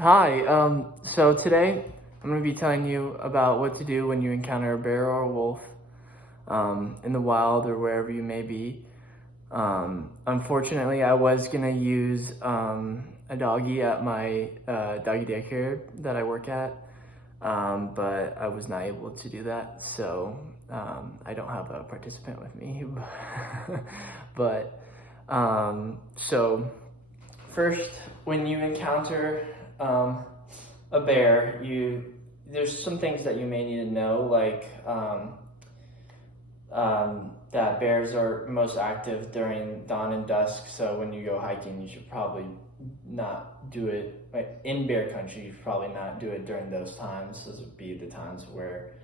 Hi, so today I'm going to be telling you about what to do when you encounter a bear or a wolf in the wild or wherever you may be. Unfortunately, I was going to use a doggy at my doggy daycare that I work at, but I was not able to do that, so I don't have a participant with me. but so first, when you encounter a bear, there's some things that you may need to know, like that bears are most active during dawn and dusk. So when you go hiking, you should probably not do it in bear country. You should probably not do it during those times. Those would be the times where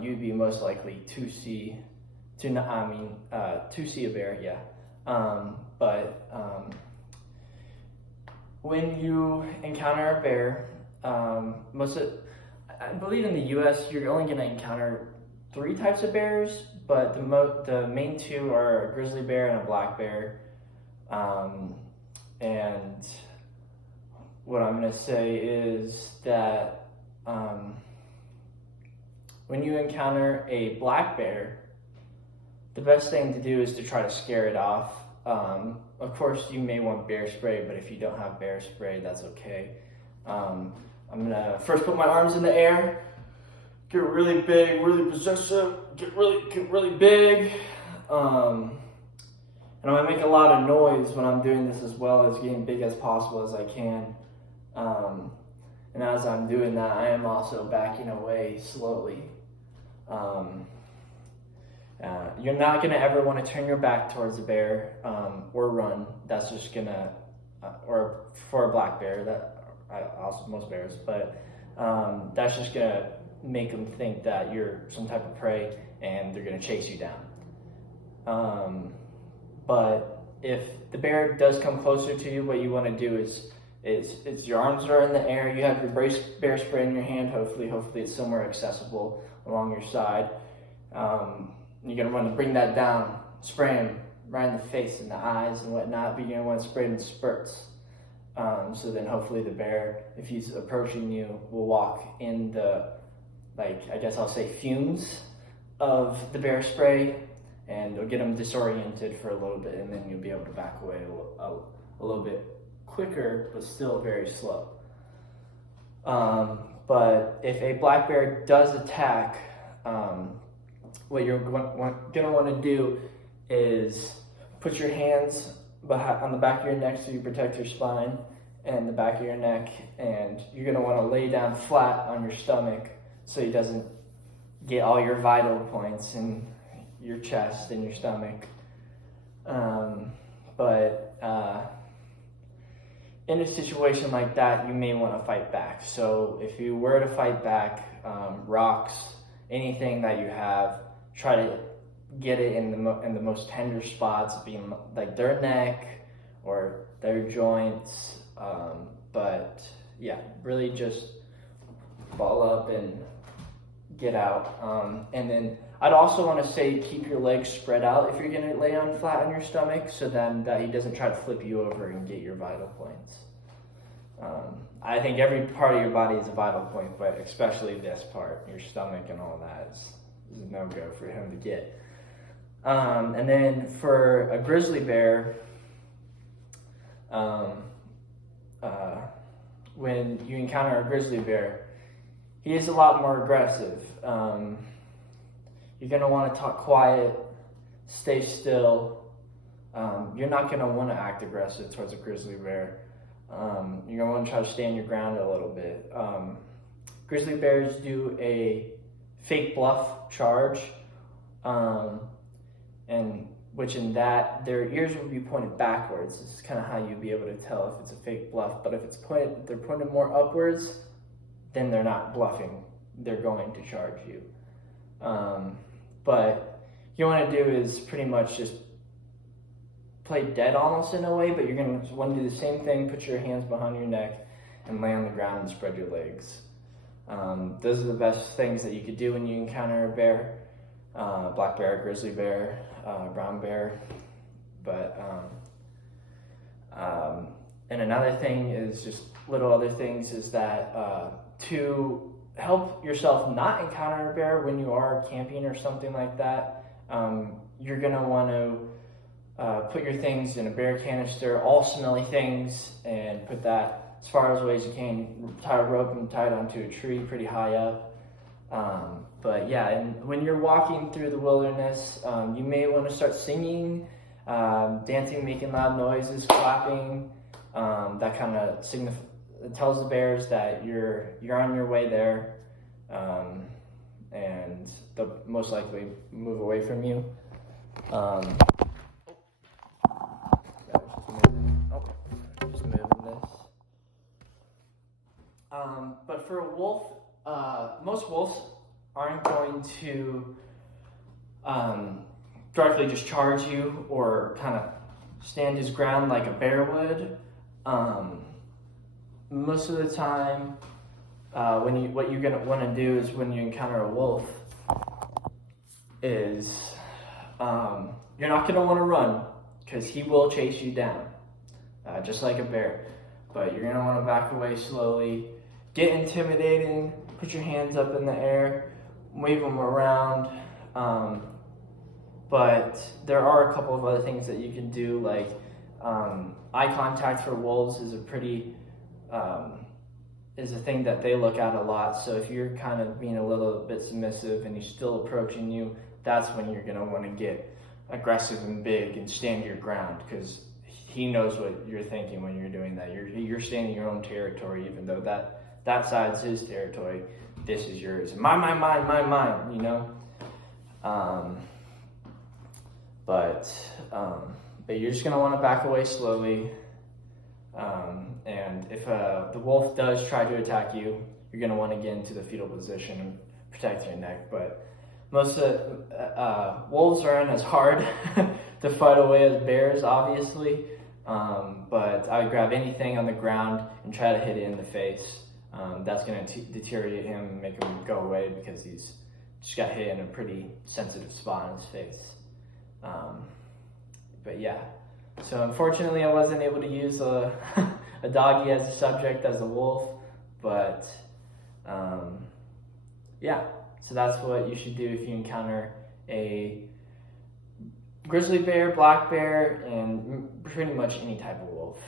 you'd be most likely to see a bear. Yeah, but when you encounter a bear, I believe in the U.S. you're only going to encounter three types of bears, but the main two are a grizzly bear and a black bear. And what I'm going to say is that when you encounter a black bear, the best thing to do is to try to scare it off. Of course, you may want bear spray, but if you don't have bear spray, that's okay. I'm gonna first put my arms in the air, get really big, really possessive, get really big. And I'm gonna make a lot of noise when I'm doing this, as well as getting big as possible as I can. And as I'm doing that, I am also backing away slowly. You're not gonna ever want to turn your back towards a bear or run. That's just gonna, or for a black bear, also most bears, but that's just gonna make them think that you're some type of prey and they're gonna chase you down. But if the bear does come closer to you, what you want to do is your arms are in the air. You have your bear spray in your hand. Hopefully it's somewhere accessible along your side. You're gonna want to bring that down, spray him right in the face and the eyes and whatnot, but you're gonna want to spray it in spurts. So then hopefully the bear, if he's approaching you, will walk in the, I guess I'll say, fumes of the bear spray, and it'll get him disoriented for a little bit, and then you'll be able to back away a little bit quicker, but still very slow. But if a black bear does attack, what you're going to want to do is put your hands on the back of your neck so you protect your spine and the back of your neck, and you're going to want to lay down flat on your stomach so he doesn't get all your vital points in your chest and your stomach. But in a situation like that, you may want to fight back. So if you were to fight back, rocks, anything that you have, try to get it in the most tender spots, being like their neck or their joints. But yeah, really just ball up and get out. And then I'd also want to say keep your legs spread out if you're going to lay down flat on your stomach, so then that he doesn't try to flip you over and get your vital points. I think every part of your body is a vital point, but especially this part, your stomach and all that is a no-go for him to get. And then for a grizzly bear, when you encounter a grizzly bear, he is a lot more aggressive. You're going to want to talk quiet, stay still. You're not going to want to act aggressive towards a grizzly bear. You're going to want to try to stand your ground a little bit. Grizzly bears do a fake bluff charge, and which in that their ears will be pointed backwards. This is kind of how you'll be able to tell if it's a fake bluff. But if they're pointed more upwards, then they're not bluffing. They're going to charge you. But what you want to do is pretty much just play dead almost in a way, but you're going to want to do the same thing. Put your hands behind your neck and lay on the ground and spread your legs. Those are the best things that you could do when you encounter a bear, black bear, grizzly bear, brown bear. But And another thing is just little other things is that to help yourself not encounter a bear when you are camping or something like that, you're gonna want to put your things in a bear canister, all smelly things, and put that as far away as you can. Tie a rope and tie it onto a tree pretty high up. But yeah, and when you're walking through the wilderness, you may want to start singing, dancing, making loud noises, clapping. That kind of tells the bears that you're on your way there, and they'll most likely move away from you. Just moving this. But for a wolf, most wolves aren't going to directly just charge you or kind of stand his ground like a bear would. Most of the time, what you're gonna want to do is when you encounter a wolf, is you're not gonna want to run because he will chase you down, just like a bear. But you're gonna want to back away slowly, get intimidating, put your hands up in the air, wave them around. But there are a couple of other things that you can do, like eye contact for wolves is a thing that they look at a lot. So if you're kind of being a little bit submissive and he's still approaching you, that's when you're going to want to get aggressive and big and stand your ground, because he knows what you're thinking when you're doing that. You're standing your own territory, even though that side's his territory. This is yours. Mine, you know? But you're just going to want to back away slowly. And if the wolf does try to attack you, you're going to want to get into the fetal position and protect your neck. But most wolves aren't as hard to fight away as bears, obviously. But I would grab anything on the ground and try to hit it in the face. That's going to deteriorate him and make him go away, because he's just got hit in a pretty sensitive spot on his face. But yeah, so unfortunately I wasn't able to use a doggy as a subject as a wolf, but yeah, so that's what you should do if you encounter a grizzly bear, black bear, and pretty much any type of wolf.